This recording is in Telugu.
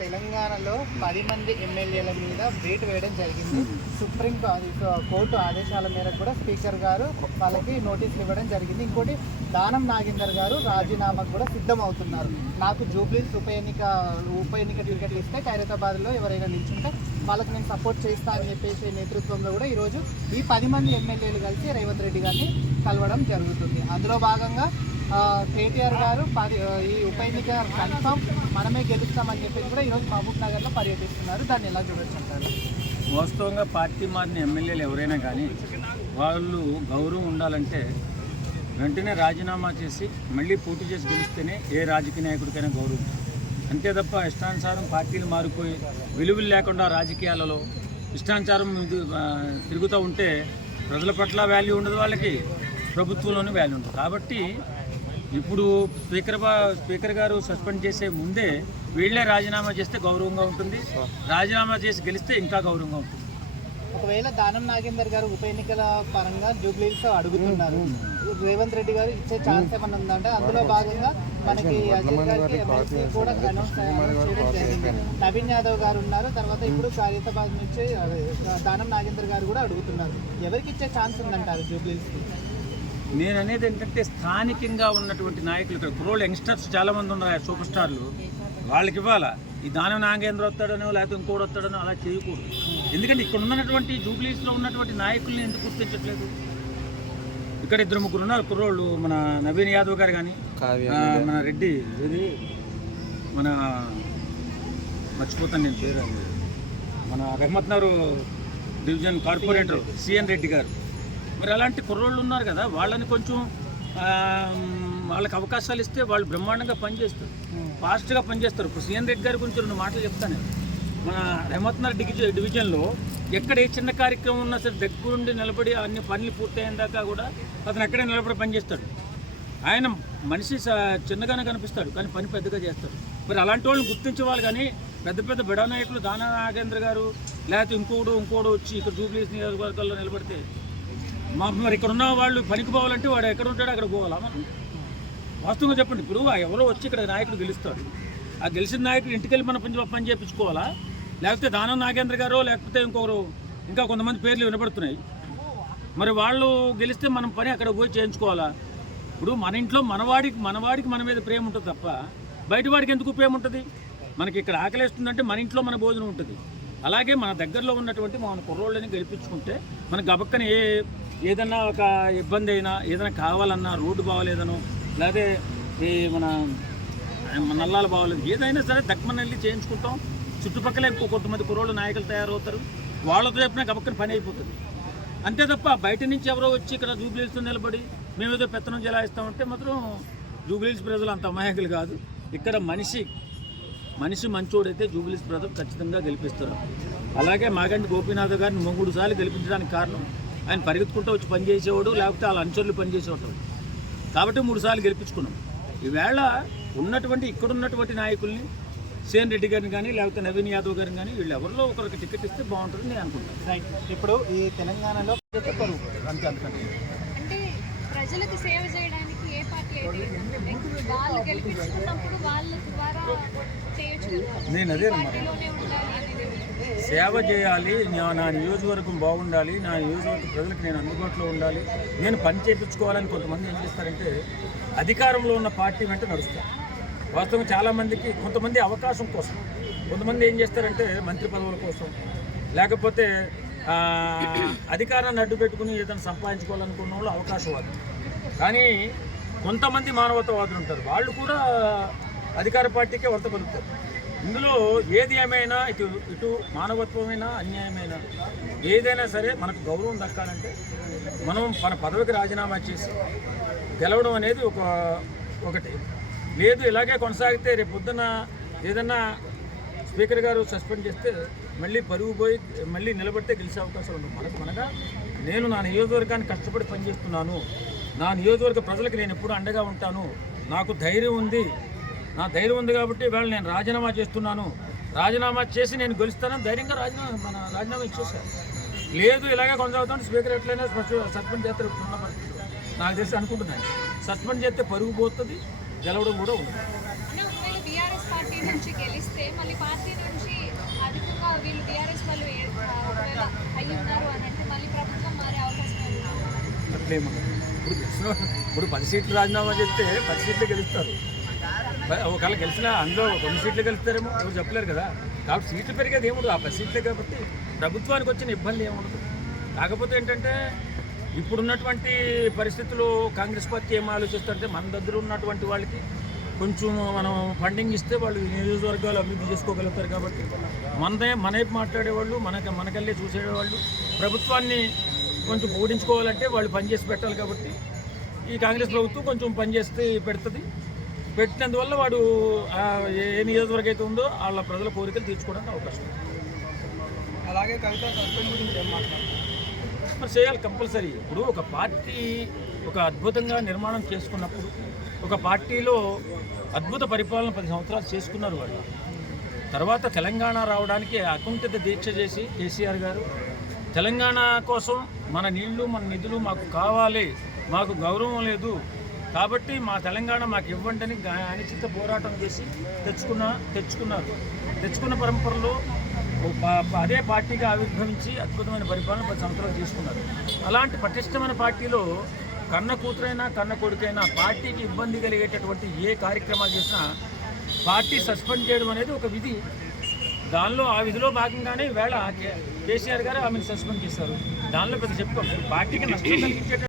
తెలంగాణలో 10 మంది ఎమ్మెల్యేల మీద వేటు వేయడం జరిగింది. సుప్రీం కోర్టు ఆదేశాల మేరకు కూడా స్పీకర్ గారు వాళ్ళకి నోటీసులు ఇవ్వడం జరిగింది. ఇంకోటి దానం నాగేందర్ గారు రాజీనామాకు కూడా సిద్ధమవుతున్నారు. నాకు జూబ్లీస్ ఉప ఎన్నిక టికెట్లు ఇస్తే ఖైరతాబాద్లో ఎవరైనా నిల్చుంటే వాళ్ళకి నేను సపోర్ట్ చేస్తా అని చెప్పేసి నేతృత్వంలో కూడా ఈరోజు ఈ 10 మంది ఎమ్మెల్యేలు కలిసి రేవంత్ రెడ్డి గారిని కలవడం జరుగుతుంది. అందులో భాగంగా కేటీఆర్ గారు ఈ ఉప ఎన్నిక కన్ఫర్మ్ మనమే గెలుస్తామని చెప్పేసి కూడా ఈరోజు మహబూబ్ నగర్లో పర్యటిస్తున్నారు. దాన్ని ఎలా చూడొచ్చు అంటారు? వాస్తవంగా పార్టీ మారిన ఎమ్మెల్యేలు ఎవరైనా కానీ వాళ్ళు గౌరవం ఉండాలంటే వెంటనే రాజీనామా చేసి మళ్ళీ పోటీ చేసి గెలిస్తేనే ఏ రాజకీయ నాయకుడికైనా గౌరవం. అంతే తప్ప ఇష్టానుసారం పార్టీలు మారిపోయి విలువలు లేకుండా రాజకీయాలలో ఇష్టానుసారం తిరుగుతూ ఉంటే ప్రజల పట్ల వాల్యూ ఉండదు, వాళ్ళకి ప్రభుత్వంలోనూ వాల్యూ ఉండదు. కాబట్టి ఇప్పుడు స్పీకర్ గారు సస్పెండ్ చేసే ముందే వీళ్ళే రాజీనామా చేస్తే గౌరవంగా ఉంటుంది, రాజీనామా చేసి గెలిస్తే ఇంకా గౌరవంగా ఉంటుంది. ఒకవేళ దానం నాగేందర్ గారు ఉప ఎన్నికల పరంగా జూబ్లీస్ అడుగుతున్నారు, రేవంత్ రెడ్డి గారు ఇచ్చే ఛాన్స్ ఏమన్నా ఉందంటే అందులో భాగంగా మనకి అజయ్ గారికి ఎమ్మెల్సీ కూడా అనౌన్స్ చేయడం జరిగింది. నవీన్ యాదవ్ గారు ఉన్నారు, తర్వాత ఇప్పుడు ఖైరతాబాద్ నుంచి దానం నాగేందర్ గారు కూడా అడుగుతున్నారు. ఎవరికి ఇచ్చే ఛాన్స్ ఉందంటారు జూబ్లీస్కి? నేను అనేది ఏంటంటే స్థానికంగా ఉన్నటువంటి నాయకులు, ఇక్కడ కుర్రోళ్ళు యంగ్స్టర్స్ చాలామంది ఉన్నారు, సూపర్ స్టార్లు, వాళ్ళకి ఇవ్వాలా. ఈ దానం నాగేంద్ర వస్తాడనో లేకపోతే ఇంకోటి వస్తాడనో అలా చేయకూడదు. ఎందుకంటే ఇక్కడ ఉన్నటువంటి జూబ్లీస్లో ఉన్నటువంటి నాయకుల్ని ఎందుకు గుర్తించట్లేదు? ఇక్కడ 2-3 ఉన్నారు కుర్రోళ్ళు, మన నవీన్ యాదవ్ గారు కానీ, మన రెడ్డి ఇది మన మర్చిపోతాను నేను పేరు, మన Rahmatnagar division corporator CN Reddy గారు, మరి అలాంటి కుర్రోళ్ళు ఉన్నారు కదా, వాళ్ళని కొంచెం వాళ్ళకి అవకాశాలు ఇస్తే వాళ్ళు బ్రహ్మాండంగా పనిచేస్తారు, ఫాస్ట్గా పనిచేస్తారు. ఇప్పుడు సిఎన్ రెడ్డి గారి గురించి 2 మాటలు చెప్తాను. మన రహమత్నగర్ డివిజన్లో ఎక్కడ ఏ చిన్న కార్యక్రమం ఉన్నా సరే దగ్గరుండి నిలబడి అన్ని పనులు పూర్తయిన దాకా కూడా అతను అక్కడే నిలబడి పనిచేస్తాడు. ఆయన మనిషి చిన్నగానే కనిపిస్తాడు కానీ పని పెద్దగా చేస్తాడు. మరి అలాంటి వాళ్ళని గుర్తించేవాళ్ళు, కానీ పెద్ద పెద్ద బడా నాయకులు దానా నాగేంద్ర గారు లేకపోతే ఇంకోడు వచ్చి ఇక్కడ జూబ్లీస్ నియోజకవర్గాల్లో నిలబడితే మరి ఇక్కడ ఉన్న వాళ్ళు పనికి పోవాలంటే వాడు ఎక్కడ ఉంటాడో అక్కడ పోవాలా? వాస్తవంగా చెప్పండి. ఇప్పుడు ఎవరో వచ్చి ఇక్కడ నాయకుడు గెలుస్తాడు, ఆ గెలిచిన నాయకుడు ఇంటికి వెళ్ళి మన పని చేయించుకోవాలా? లేకపోతే దానం నాగేంద్ర గారు లేకపోతే ఇంకా కొంతమంది పేర్లు వినపడుతున్నాయి, మరి వాళ్ళు గెలిస్తే మనం పని అక్కడ పోయి చేయించుకోవాలా? ఇప్పుడు మన ఇంట్లో మనవాడికి మన మీద ప్రేమ ఉంటుంది తప్ప బయట వాడికి ఎందుకు ప్రేమ ఉంటుంది? మనకి ఇక్కడ ఆకలిస్తుందంటే మన ఇంట్లో మన భోజనం ఉంటుంది. అలాగే మన దగ్గరలో ఉన్నటువంటి మన కుర్రోళ్ళని గెలిపించుకుంటే మనకు గబక్కన ఏదన్నా ఒక ఇబ్బంది అయినా, ఏదైనా కావాలన్నా, రోడ్డు బాగోలేదనో లేకపోతే మన నల్లాలు బాగోలేదు, ఏదైనా సరే దక్కమని వెళ్ళి చేయించుకుంటాం. చుట్టుపక్కల కొంతమంది కుర్రోళ్ళు నాయకులు తయారవుతారు, వాళ్ళతో చెప్పినా గబక్కన పని అయిపోతుంది. అంతే తప్ప బయట నుంచి ఎవరో వచ్చి ఇక్కడ జూబ్లీస్తో నిలబడి మేమేదో పెత్తనం చెలాయిస్తామంటే మాత్రం జూబ్లీస్ ప్రజలు అంత అమాయకులు కాదు. ఇక్కడ మనిషి మంచోడైతే జూబ్లీస్ ప్రజలు ఖచ్చితంగా గెలిపిస్తారు. అలాగే మాగంటి గోపీనాథ్ గారిని 3 సార్లు గెలిపించడానికి కారణం ఆయన పరిగెత్తుకుంటూ వచ్చి పనిచేసేవాడు, లేకపోతే వాళ్ళ అనుచరులు పనిచేసేవాడు. కాబట్టి 3 సార్లు గెలిపించుకున్నాం. ఈవేళ ఇక్కడున్నటువంటి నాయకుల్ని సిఎన్ రెడ్డి గారిని కానీ లేకపోతే నవీన్ యాదవ్ గారిని కానీ వీళ్ళు ఎవరిలో ఒకరికి టికెట్ ఇస్తే బాగుంటుందని నేను అనుకుంటాను. రైట్. ఇప్పుడు ఈ తెలంగాణలో అంటే ప్రజలకు సేవ చేయడానికి ఏ పార్టీ అయితే వాళ్ళు గెలిపించుకున్నప్పుడు వాళ్ళ ద్వారా చేయొచ్చు. నేను అదే సేవ చేయాలి, నా నియోజకవర్గం బాగుండాలి, నా నియోజకవర్గ ప్రజలకు నేను అందుబాటులో ఉండాలి, నేను పని చేయించుకోవాలని కొంతమంది ఏం చేస్తారంటే అధికారంలో ఉన్న పార్టీ వెంట నడుస్తారు. వాస్తవంగా చాలామందికి కొంతమంది అవకాశం కోసం, కొంతమంది ఏం చేస్తారంటే మంత్రి పదవుల కోసం లేకపోతే అధికారాన్ని అడ్డు పెట్టుకుని ఏదైనా సంపాదించుకోవాలనుకున్న వాళ్ళు అవకాశవాదులు. కానీ కొంతమంది మానవతావాదులు ఉంటారు, వాళ్ళు కూడా అధికార పార్టీకే వర్త పలుకుతారు. ఇందులో ఏది ఏమైనా ఇటు మానవత్వమైనా అన్యాయమైనా ఏదైనా సరే మనకు గౌరవం దక్కాలంటే మనం మన పదవికి రాజీనామా చేసి గెలవడం అనేది ఒకటి. లేదు ఇలాగే కొనసాగితే రేపు పొద్దున్న ఏదన్నా స్పీకర్ గారు సస్పెండ్ చేస్తే మళ్ళీ పరుగు పోయి మళ్ళీ నిలబడితే గెలిచే అవకాశాలు ఉండవు. మనగా నేను నా నియోజకవర్గాన్ని కష్టపడి పనిచేస్తున్నాను, నా నియోజకవర్గ ప్రజలకు నేను ఎప్పుడు అండగా ఉంటాను, నాకు ధైర్యం ఉంది, నా ధైర్యం ఉంది కాబట్టి ఇవాళ నేను రాజీనామా చేస్తున్నాను, రాజీనామా చేసి నేను గెలుస్తానని ధైర్యంగా రాజీనామా ఇచ్చేసాను. లేదు ఇలాగే కొనసాగుతాను, స్పీకర్ ఎట్లయినా సస్పెండ్ చేస్తారు ఉన్న పరిస్థితులు నాకు తెలిసి అనుకుంటున్నాను. సస్పెండ్ చేస్తే పరుగు పోతుంది, గెలవడం కూడా ఉంది. నుంచి గెలిస్తే మళ్ళీ పార్టీ నుంచి అధికంగా వీళ్ళు బీఆర్ఎస్ వాళ్ళు ఒకవేళ అయ్యి ఉన్నారు అని అంటే మళ్ళీ ప్రభుత్వం మారే అవకాశం ఏమైనా ఉందా? అట్లేమో ఇప్పుడు 10 సీట్లు రాజీనామా చేస్తే 10 సీట్లు గెలుస్తారు. ఒకవేళ గెలిచినా అందులో కొన్ని సీట్లు గెలుస్తారేమో ఎవరు చెప్పలేరు కదా. కాబట్టి సీట్లు పెరిగేది ఏముండదు ఆ 10 సీట్లే కాబట్టి ప్రభుత్వానికి వచ్చిన ఇబ్బంది ఏముండదు. కాకపోతే ఏంటంటే ఇప్పుడున్నటువంటి పరిస్థితుల్లో కాంగ్రెస్ పార్టీ ఏం ఆలోచిస్తుంటే మన దగ్గర ఉన్నటువంటి వాళ్ళకి కొంచెం మనం ఫండింగ్ ఇస్తే వాళ్ళు నియోజకవర్గాలు అభివృద్ధి చేసుకోగలుగుతారు. కాబట్టి మనైపు మాట్లాడేవాళ్ళు మనకల్లే చూసేవాళ్ళు ప్రభుత్వాన్ని కొంచెం ఓడించుకోవాలంటే వాళ్ళు పనిచేసి పెట్టాలి. కాబట్టి ఈ కాంగ్రెస్ ప్రభుత్వం కొంచెం పనిచేస్తే పెడుతుంది. పెట్టినందువల్ల వాడు ఏ నియోజకవర్గం అయితే ఉందో వాళ్ళ ప్రజల కోరికలు తీర్చుకోవడానికి అవకాశం ఉంది. అలాగే కవిత సస్పెండ్ గురించి ఏం మాట్లాడుతున్నారు? మరి చేయాలి కంపల్సరీ. ఇప్పుడు ఒక పార్టీ ఒక అద్భుతంగా నిర్మాణం చేసుకున్నప్పుడు ఒక పార్టీలో అద్భుత పరిపాలన 10 సంవత్సరాలు చేసుకున్నారు వాళ్ళు. తర్వాత తెలంగాణ రావడానికి అకుంఠిత దీక్ష చేసి కేసీఆర్ గారు తెలంగాణ కోసం మన నీళ్లు మన నిధులు మాకు కావాలి, మాకు గౌరవం లేదు కాబట్టి మా తెలంగాణ మాకు ఇవ్వండి అని అనిశ్చిత పోరాటం చేసి తెచ్చుకున్నారు. తెచ్చుకున్న పరంపరలో అదే పార్టీగా ఆవిర్భవించి అద్భుతమైన పరిపాలన 10 సంవత్సరాలు చేసుకున్నారు. అలాంటి పటిష్టమైన పార్టీలో కన్న కూతురైనా కన్న కొడుకైనా పార్టీకి ఇబ్బంది కలిగేటటువంటి ఏ కార్యక్రమాలు చేసినా పార్టీ సస్పెండ్ చేయడం అనేది ఒక విధి. దానిలో ఆ విధిలో భాగంగానే ఈవేళ కేసీఆర్ గారు ఆమెను సస్పెండ్ చేశారు. దానిలో పెద్ద చెప్పుకోవాలి పార్టీకి నష్టం కలిగించేట